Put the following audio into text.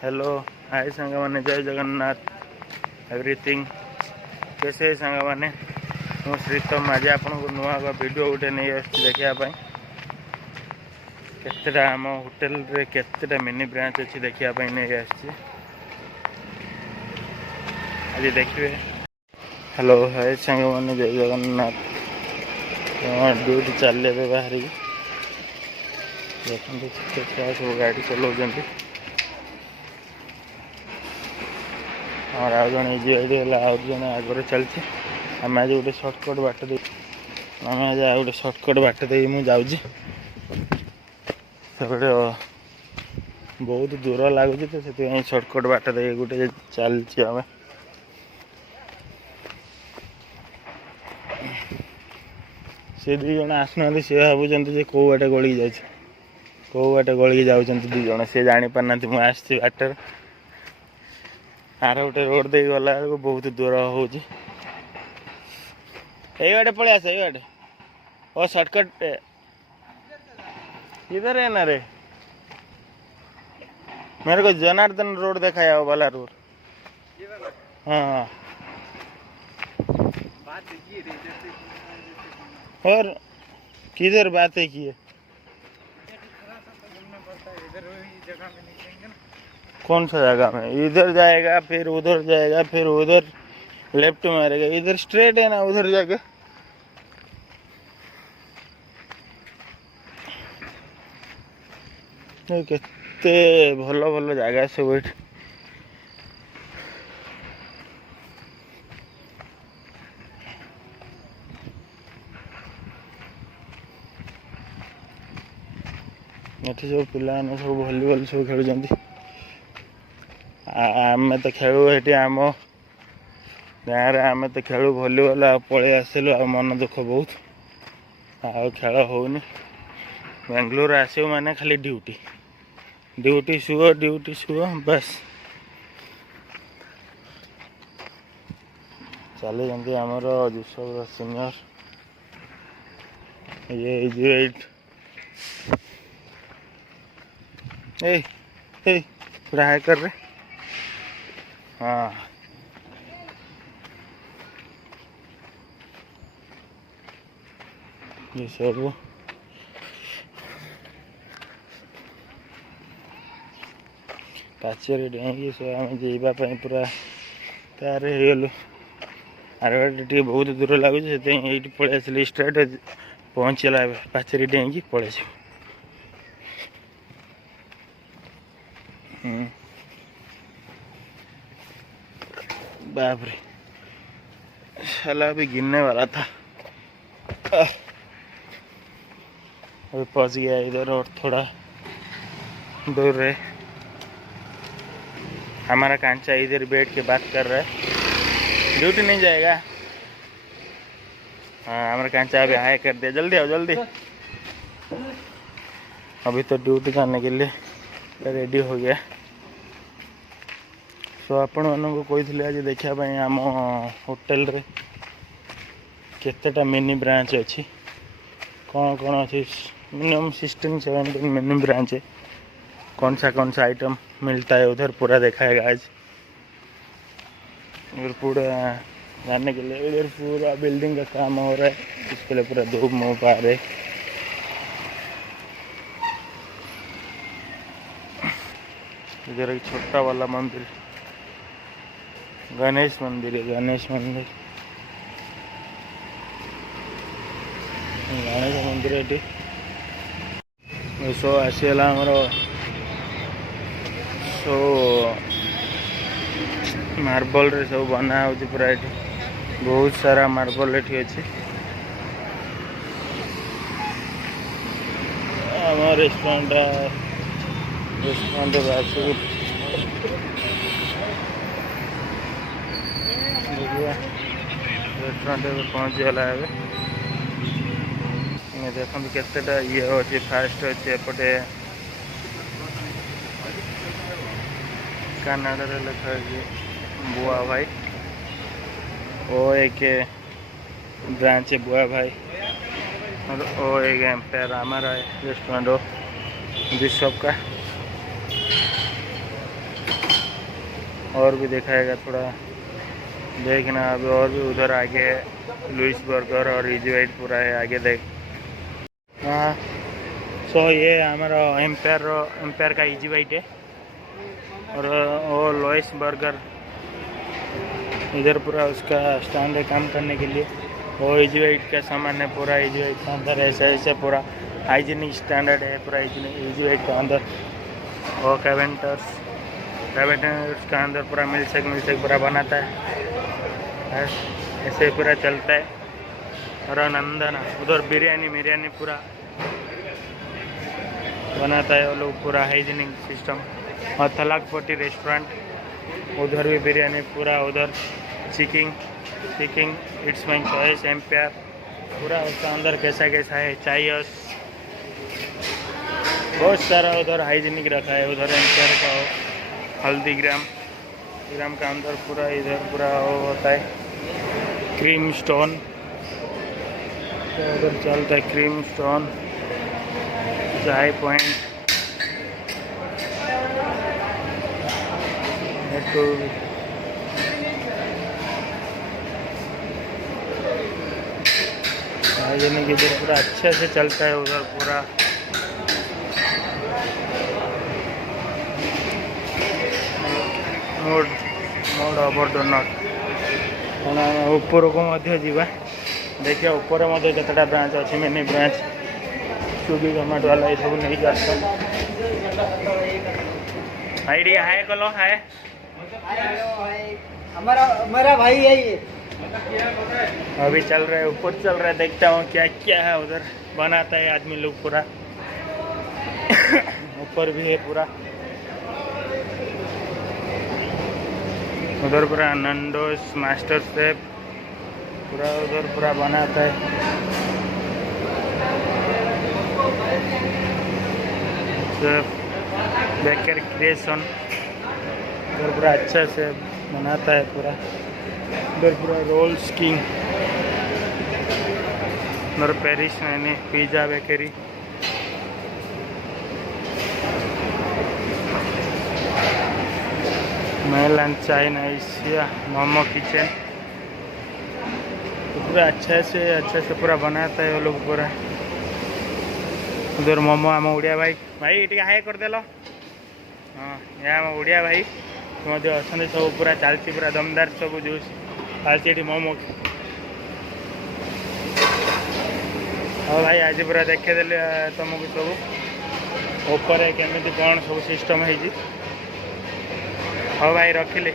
Hello hi सांग मैंने जय जगन्नाथ एवरीथिंग कैसे सांग मैंने मु श्रीतम आज आपन को नुआ वीडियो गोटे नहीं देखापी केतेटा आम होटेल रे केतेटा मिनी ब्रांच अच्छी देखापी नहीं आज देखिए। हेलो हाय सांग मैंने जय जगन्नाथ ड्यूटी चल बाहर देखते सब गाड़ी चलाऊँ और आज जन ये आज जन आगे चलती आम आज गोटे सर्टकट बाट दे आम आज गोटे सर्टकट बाट दे मुझे जाऊँगी सेपटे बहुत दूर लगुच तो से सर्टकट बाट दे गोटे चलती आम से दुई जन आसुना सी भावुं कौ बाटे गलिक जा कौ बाटे गलिक जाऊँ दुई जन सी जापारना मुझे आसी बाटर आर गोटे रोड दे गला बहुत दूर हो बाटे पलि आस बाटे ओ सर्टकट इधर है ना रे मेरे को जनार्दन रोड दिखाया वाला रोड। हाँ और किधर बातें की है कौन सा जगह में इधर जाएगा फिर उधर जाएगा फिर उधर लेफ्ट मारेगा इधर स्ट्रेट है ना उधर जाके केते भल भल जगह सब ये सब पिला सब भलीबल सब खेलुंट आम तो खेलु ये आम गाँव आम तो खेलु भलीबल पलि आसलु आ मन दुख बहुत आ खेल होनी बेंगलोर आसो माने खाली ड्यूटी ड्यूटी शुओ बस चले जमी आमर जुसर सीनियर ये पूरा हाई कर रहे। हाँ ये सब पाचेरी डेंगी सब आम जावाई पूरा तैयार हो आर टे बहुत दूर लगुच ये पलि आसली स्ट्रेट पहुँचला पाचेरी डेंगी पलि बाप रे साला भी गिरने वाला था अभी पहुंच गया इधर और थोड़ा दूर है हमारा कांचा इधर बैठ के बात कर रहा है ड्यूटी नहीं जाएगा। हाँ हमारा कांचा अभी हाई कर दिया जल्दी आओ जल्दी अभी तो ड्यूटी करने के लिए रेडी हो गया। सो आपण मानक कही आज देखापी आम होटेल रे केतेटा मिनी ब्रांच अच्छी कौन कौन अच्छी मिनिमम 16-17 मिनी ब्रांच है कौन सा आइटम मिलता है उधर पूरा दिखाएगा आज इधर पूरा जानने के लिए इधर पूरा बिल्डिंग का काम हो रहा है इसके लिए पूरा धूप मुँह पा रहे। इधर एक छोटा वाला मंदिर गणेश मंदिर है गणेश मंदिर ये सो आसीगला आमर सो मार्बल रे सब बना हो पूरा ये बहुत सारा मार्बल ये अच्छी आम रेस्टोरेंट रेस्टोरेंट पहुँच गला देखो केतेटा ये अच्छे फास्ट अच्छे एपटे कनाडा लिखा है बुआ भाई ओ एक ब्रांच है बुआ भाई और ओ एक एम्पायर हमारा रेस्टोरेंट हो जिस सब का और भी दिखाएगा थोड़ा देखना। अभी और भी उधर आगे लुइस बर्गर और इजी वाइट पूरा है आगे देख। हाँ सो ये हमारा एम्पायर का इजी वाइट है और वो लुइस बर्गर इधर पूरा उसका स्टैंड है काम करने के लिए। वो इजी वाइट का सामान है पूरा इजी वाइट के अंदर ऐसे ऐसे पूरा हाइजीनिक स्टैंडर्ड है पूरा इजी वाइट के अंदर। वो कैवेंटर्स का अंदर पूरा मिल्क पूरा बनाता है ऐसे पूरा चलता है। और नंदना उधर बिरयानी पूरा बनाता है वो लोग पूरा हाइजीनिक सिस्टम। और थलाकपट्टी रेस्टोरेंट उधर भी बिरयानी पूरा उधर chicken it's my choice empire पूरा उसका अंदर कैसा है चायस बहुत सारा उधर हाइजीनिक रखा है। उधर एम्पायर का हल्दीग्राम का अंदर पूरा इधर पूरा वो होता है क्रीम स्टोन उधर चलता है क्रीम स्टोन चाय पॉइंट तो हाइजीनिक इधर पूरा अच्छे से चलता है उधर पूरा। मोड अबर डो नॉट उपरको मध्य जीवा देखिए ऊपर मध्य केतटा ब्रांच अच्छी मिनी ब्रांच स्विगी जोमेटो वाला ये सब नहीं जाता। आइडिया हाय कलो हाय हमारा भाई है ये। अभी चल रहा है ऊपर चल रहा है देखता हूँ क्या क्या है उधर बनाता है आदमी लोग पूरा ऊपर भी है पूरा उधर पूरा नंडोस मास्टर शेफ पूरा उधर पूरा बनाता है। बेकर क्रिएशन उधर पूरा अच्छा से बनाता है पूरा। उधर पूरा रोल्स किंग उधर पेरिस मैंने pizza bakery male and China Asia momo kitchen तो पूरा अच्छे से पूरा बनाता है वो लोग पूरा। उधर मोमो आम उड़िया भाई टे हाई करदेल हाँ ये आम उड़िया भाई अच्छा सब पूरा चलती पूरा दमदार सब जूस चलती मोमो। हाँ भाई आज पूरा देखेदेली तुमको सब ऊपर केमी कौन सब सिस्टम है। हाँ भाई रखिले।